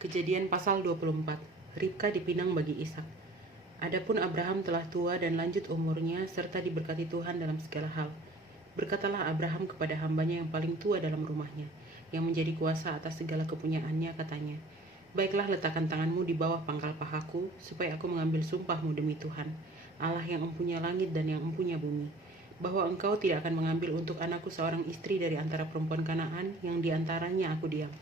Kejadian pasal 24. Ribka dipinang bagi Ishak. Adapun Abraham telah tua dan lanjut umurnya serta diberkati Tuhan dalam segala hal. Berkatalah Abraham kepada hambanya yang paling tua dalam rumahnya, yang menjadi kuasa atas segala kepunyaannya, katanya, "Baiklah, letakkan tanganmu di bawah pangkal pahaku, supaya aku mengambil sumpahmu demi Tuhan, Allah yang empunya langit dan yang empunya bumi, bahwa engkau tidak akan mengambil untuk anakku seorang istri dari antara perempuan Kanaan yang diantaranya aku diam.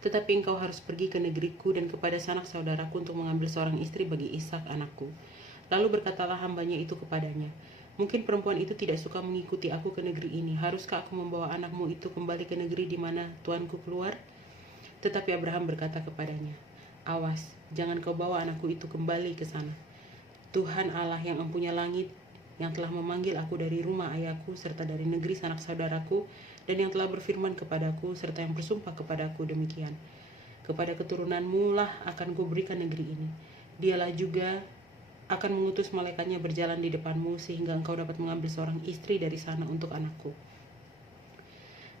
Tetapi engkau harus pergi ke negeriku dan kepada sanak saudaraku untuk mengambil seorang istri bagi Ishak anakku." Lalu berkatalah hambanya itu kepadanya, "Mungkin perempuan itu tidak suka mengikuti aku ke negeri ini. Haruskah aku membawa anakmu itu kembali ke negeri di mana tuanku keluar?" Tetapi Abraham berkata kepadanya, "Awas, jangan kau bawa anakku itu kembali ke sana. Tuhan Allah yang empunya langit, yang telah memanggil aku dari rumah ayahku serta dari negeri sanak saudaraku, dan yang telah berfirman kepadaku serta yang bersumpah kepadaku demikian, kepada keturunanmu lah akan kuberikan negeri ini. Dialah juga akan mengutus malaikatnya berjalan di depanmu sehingga engkau dapat mengambil seorang istri dari sana untuk anakku.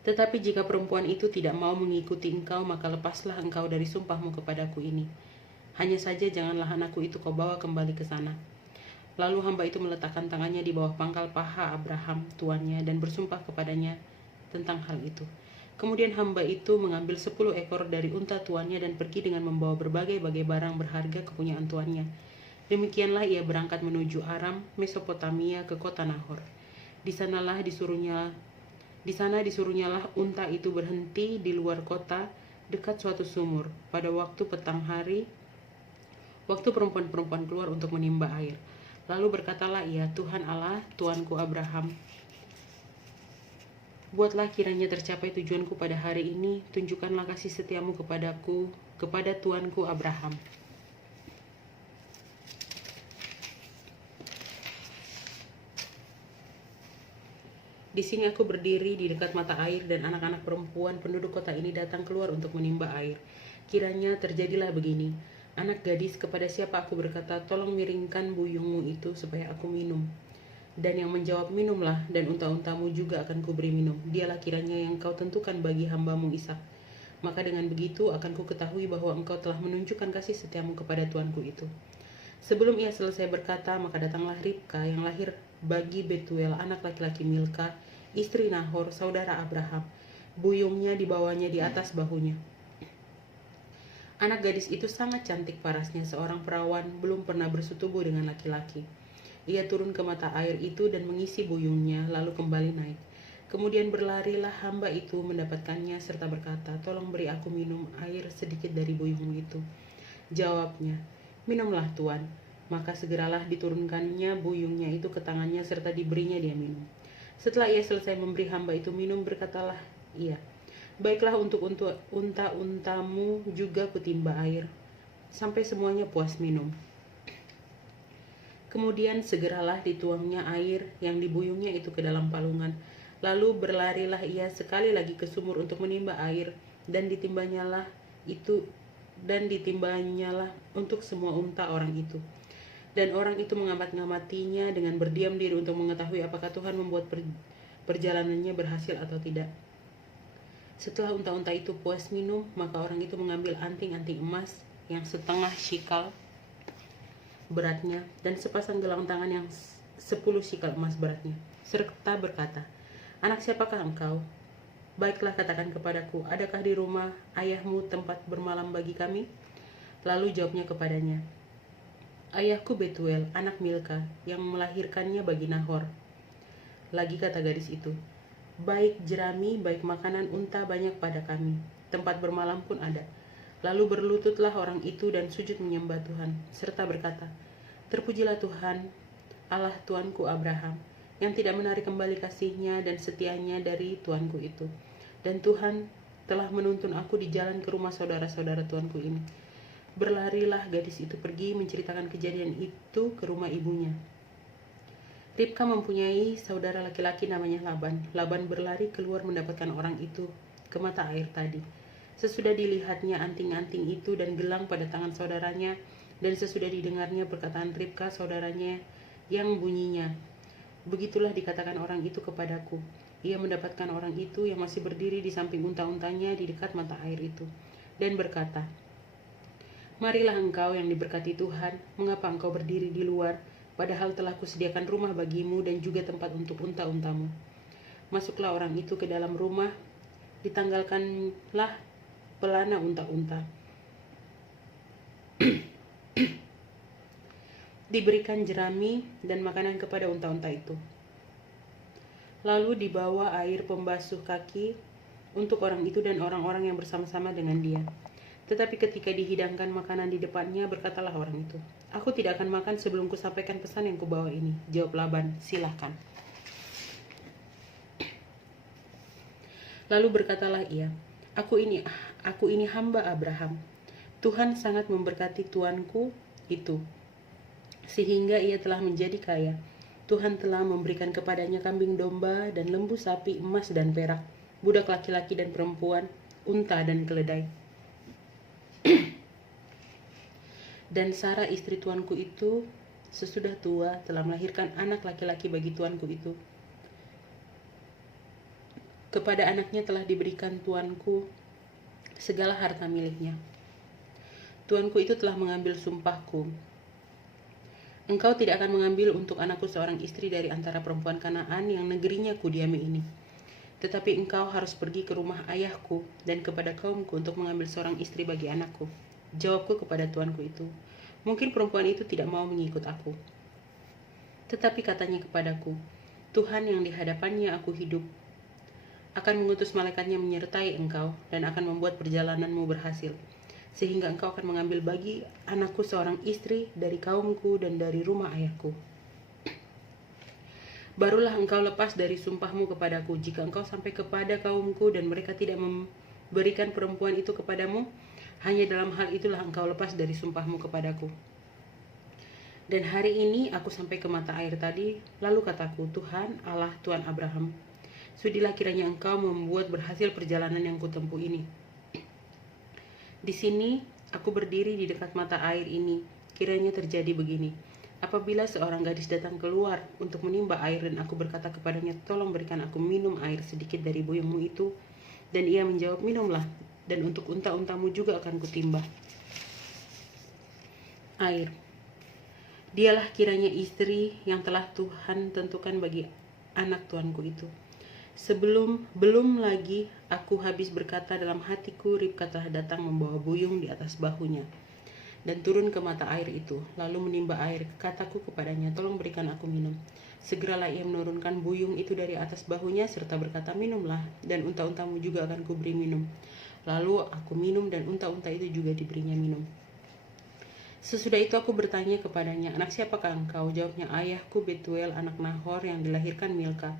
Tetapi jika perempuan itu tidak mau mengikuti engkau, maka lepaslah engkau dari sumpahmu kepadaku ini. Hanya saja janganlah anakku itu kau bawa kembali ke sana." Lalu hamba itu meletakkan tangannya di bawah pangkal paha Abraham tuannya dan bersumpah kepadanya tentang hal itu. Kemudian hamba itu mengambil 10 ekor dari unta tuannya dan pergi dengan membawa berbagai-bagai barang berharga kepunyaan tuannya. Demikianlah ia berangkat menuju Aram, Mesopotamia, ke kota Nahor. Di sana disuruhnyalah unta itu berhenti di luar kota dekat suatu sumur pada waktu petang hari, waktu perempuan-perempuan keluar untuk menimba air. Lalu berkatalah ia, "Tuhan Allah, tuanku Abraham, buatlah kiranya tercapai tujuanku pada hari ini, tunjukkanlah kasih setiamu kepadaku, kepada tuanku Abraham." Di sini aku berdiri di dekat mata air dan anak-anak perempuan penduduk kota ini datang keluar untuk menimba air. Kiranya terjadilah begini, anak gadis kepada siapa aku berkata, "Tolong miringkan buyungmu itu supaya aku minum." Dan yang menjawab, "Minumlah, dan unta-untamu juga akan kuberi minum." Dialah kiranya yang kau tentukan bagi hambamu Ishak. Maka dengan begitu akan ku ketahui bahwa engkau telah menunjukkan kasih setiamu kepada tuanku itu. Sebelum ia selesai berkata, maka datanglah Ribka yang lahir bagi Betuel, anak laki-laki Milka, istri Nahor, saudara Abraham. Buyungnya dibawanya di atas bahunya. Anak gadis itu sangat cantik parasnya, seorang perawan, belum pernah bersetubuh dengan laki-laki. Ia turun ke mata air itu dan mengisi buyungnya, lalu kembali naik. Kemudian berlarilah hamba itu mendapatkannya serta berkata, "Tolong beri aku minum air sedikit dari buyungmu itu." Jawabnya, "Minumlah tuan." Maka segeralah diturunkannya buyungnya itu ke tangannya serta diberinya dia minum. Setelah ia selesai memberi hamba itu minum, berkatalah ia, "Baiklah, untuk unta-untamu juga kutimba air, sampai semuanya puas minum." Kemudian segeralah dituangnya air yang dibuyungnya itu ke dalam palungan. Lalu berlarilah ia sekali lagi ke sumur untuk menimba air, dan ditimbanyalah untuk semua unta orang itu. Dan orang itu mengamat-ngamatinya dengan berdiam diri untuk mengetahui apakah Tuhan membuat perjalanannya berhasil atau tidak. Setelah unta-unta itu puas minum, maka orang itu mengambil anting-anting emas yang setengah shikal beratnya dan sepasang gelang tangan yang 10 shikal emas beratnya, serta berkata, "Anak siapakah engkau? Baiklah, katakan kepadaku, adakah di rumah ayahmu tempat bermalam bagi kami?" Lalu jawabnya kepadanya, "Ayahku Betuel, anak Milka, yang melahirkannya bagi Nahor." Lagi kata gadis itu, "Baik jerami, baik makanan unta banyak pada kami, tempat bermalam pun ada." Lalu berlututlah orang itu dan sujud menyembah Tuhan, serta berkata, "Terpujilah Tuhan, Allah tuanku Abraham, yang tidak menarik kembali kasihnya dan setianya dari tuanku itu. Dan Tuhan telah menuntun aku di jalan ke rumah saudara-saudara tuanku ini." Berlarilah gadis itu pergi menceritakan kejadian itu ke rumah ibunya. Ribka mempunyai saudara laki-laki namanya Laban. Laban berlari keluar mendapatkan orang itu ke mata air tadi. Sesudah dilihatnya anting-anting itu dan gelang pada tangan saudaranya, dan sesudah didengarnya perkataan Ribka saudaranya yang bunyinya, "Begitulah dikatakan orang itu kepadaku." Ia mendapatkan orang itu yang masih berdiri di samping unta-untanya di dekat mata air itu. dan berkata, "Marilah engkau yang diberkati Tuhan, mengapa engkau berdiri di luar, padahal telah kusediakan rumah bagimu dan juga tempat untuk unta-untamu." Masuklah orang itu ke dalam rumah, ditanggalkanlah pelana unta-unta. Diberikan jerami dan makanan kepada unta-unta itu. Lalu dibawa air pembasuh kaki untuk orang itu dan orang-orang yang bersama-sama dengan dia. Tetapi ketika dihidangkan makanan di depannya, berkatalah orang itu, "Aku tidak akan makan sebelum kusampaikan pesan yang kubawa ini." Jawab Laban, "Silahkan." Lalu berkatalah ia, Aku ini hamba Abraham. Tuhan sangat memberkati tuanku itu, sehingga ia telah menjadi kaya. Tuhan telah memberikan kepadanya kambing domba dan lembu sapi, emas dan perak, budak laki-laki dan perempuan, unta dan keledai. Dan Sarah istri tuanku itu sesudah tua telah melahirkan anak laki-laki bagi tuanku itu. Kepada anaknya telah diberikan tuanku segala harta miliknya. Tuanku itu telah mengambil sumpahku. Engkau tidak akan mengambil untuk anakku seorang istri dari antara perempuan Kanaan yang negerinya kudiami ini. Tetapi engkau harus pergi ke rumah ayahku dan kepada kaumku untuk mengambil seorang istri bagi anakku. Jawabku kepada tuanku itu, mungkin perempuan itu tidak mau mengikut aku. Tetapi katanya kepadaku, Tuhan yang di hadapannya aku hidup, akan mengutus malaikatnya menyertai engkau dan akan membuat perjalananmu berhasil, sehingga engkau akan mengambil bagi anakku seorang istri dari kaumku dan dari rumah ayahku. Barulah engkau lepas dari sumpahmu kepadaku. Jika engkau sampai kepada kaumku dan mereka tidak memberikan perempuan itu kepadamu, hanya dalam hal itulah engkau lepas dari sumpahmu kepadaku. Dan hari ini aku sampai ke mata air tadi, lalu kataku, Tuhan Allah Tuhan Abraham, sudilah kiranya engkau membuat berhasil perjalanan yang kutempuh ini. Di sini aku berdiri di dekat mata air ini, kiranya terjadi begini. Apabila seorang gadis datang keluar untuk menimba air dan aku berkata kepadanya, tolong berikan aku minum air sedikit dari buyungmu itu, dan ia menjawab, minumlah, dan untuk unta-untamu juga akan kutimba air. Dialah kiranya istri yang telah Tuhan tentukan bagi anak tuanku itu. Belum lagi aku habis berkata dalam hatiku, Ribka telah datang membawa buyung di atas bahunya dan turun ke mata air itu, lalu menimba air. Kataku kepadanya, tolong berikan aku minum. Segeralah ia menurunkan buyung itu dari atas bahunya serta berkata, minumlah, dan unta-untamu juga akan kuberi minum. Lalu aku minum dan unta-unta itu juga diberinya minum. Sesudah itu aku bertanya kepadanya, anak siapakah engkau? Jawabnya, ayahku Betuel anak Nahor yang dilahirkan Milka.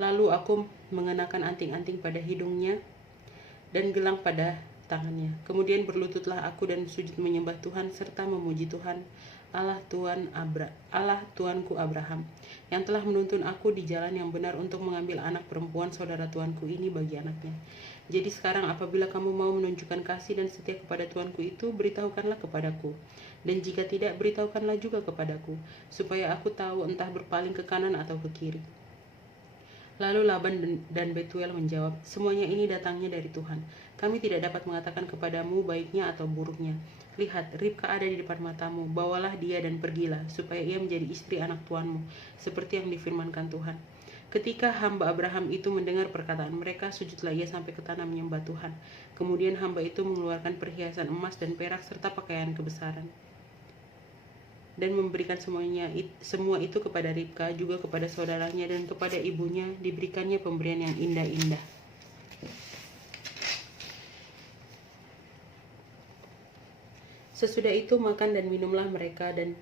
Lalu aku mengenakan anting-anting pada hidungnya dan gelang pada tangannya. Kemudian berlututlah aku dan sujud menyembah Tuhan serta memuji Tuhan Allah Tuanku Abraham, yang telah menuntun aku di jalan yang benar untuk mengambil anak perempuan saudara tuanku ini bagi anaknya. Jadi sekarang apabila kamu mau menunjukkan kasih dan setia kepada tuanku itu, beritahukanlah kepadaku. Dan jika tidak, beritahukanlah juga kepadaku, supaya aku tahu entah berpaling ke kanan atau ke kiri. Lalu Laban dan Betuel menjawab, semuanya ini datangnya dari Tuhan. Kami tidak dapat mengatakan kepadamu baiknya atau buruknya. Lihat, Ribka ada di depan matamu, bawalah dia dan pergilah, supaya ia menjadi istri anak tuanmu, seperti yang difirmankan Tuhan. Ketika hamba Abraham itu mendengar perkataan mereka, sujudlah ia sampai ke tanah menyembah Tuhan. Kemudian hamba itu mengeluarkan perhiasan emas dan perak serta pakaian kebesaran, dan memberikan semua itu kepada Ribka, juga kepada saudaranya dan kepada ibunya, diberikannya pemberian yang indah-indah. Sesudah itu makan dan minumlah mereka, dan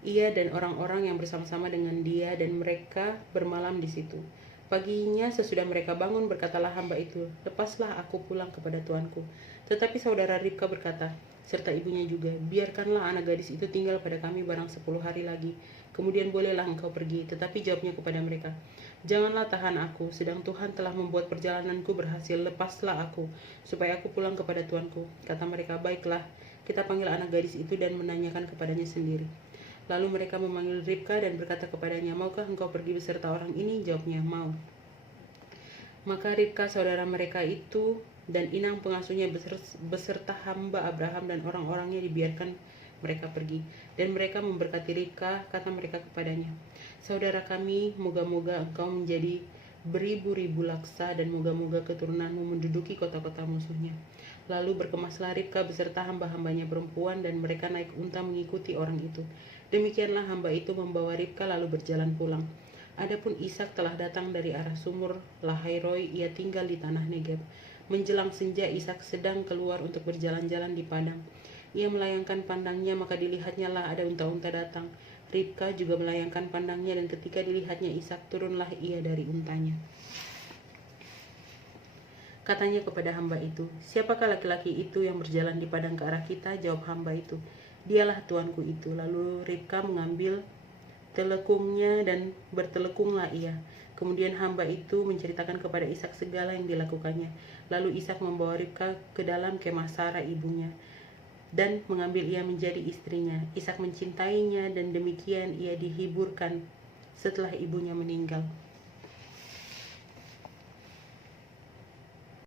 ia dan orang-orang yang bersama-sama dengan dia, dan mereka bermalam di situ. Paginya sesudah mereka bangun, berkatalah hamba itu, lepaslah aku pulang kepada tuanku. Tetapi saudara Ribka berkata, serta ibunya juga, biarkanlah anak gadis itu tinggal pada kami barang 10 hari lagi, kemudian bolehlah engkau pergi. Tetapi jawabnya kepada mereka, janganlah tahan aku, sedang Tuhan telah membuat perjalananku berhasil, lepaslah aku, supaya aku pulang kepada tuanku. Kata mereka, baiklah, kita panggil anak gadis itu dan menanyakan kepadanya sendiri. Lalu mereka memanggil Ribka dan berkata kepadanya, maukah engkau pergi beserta orang ini? Jawabnya, mau. Maka Ribka saudara mereka itu dan inang pengasuhnya beserta hamba Abraham dan orang-orangnya dibiarkan mereka pergi. Dan mereka memberkati Ribka, kata mereka kepadanya, "Saudara kami, moga-moga engkau menjadi beribu-ribu laksa dan moga-moga keturunanmu menduduki kota-kota musuhnya." Lalu berkemaslah Ribka beserta hamba-hambanya perempuan dan mereka naik unta mengikuti orang itu. Demikianlah hamba itu membawa Ribka lalu berjalan pulang. Adapun Ishak telah datang dari arah sumur Lahairoi, ia tinggal di tanah Negeb. Menjelang senja Ishak sedang keluar untuk berjalan-jalan di padang. Ia melayangkan pandangnya, maka dilihatnya lah ada unta-unta datang. Ribka juga melayangkan pandangnya, dan ketika dilihatnya Ishak, turunlah ia dari untanya. Katanya kepada hamba itu, "Siapakah laki-laki itu yang berjalan di padang ke arah kita?" Jawab hamba itu, "Dialah tuanku itu." Lalu Ribka mengambil telekungnya dan bertelekunglah ia. Kemudian hamba itu menceritakan kepada Ishak segala yang dilakukannya. Lalu Ishak membawa Ribka ke dalam kemah Sara ibunya dan mengambil ia menjadi istrinya. Ishak mencintainya dan demikian ia dihiburkan setelah ibunya meninggal.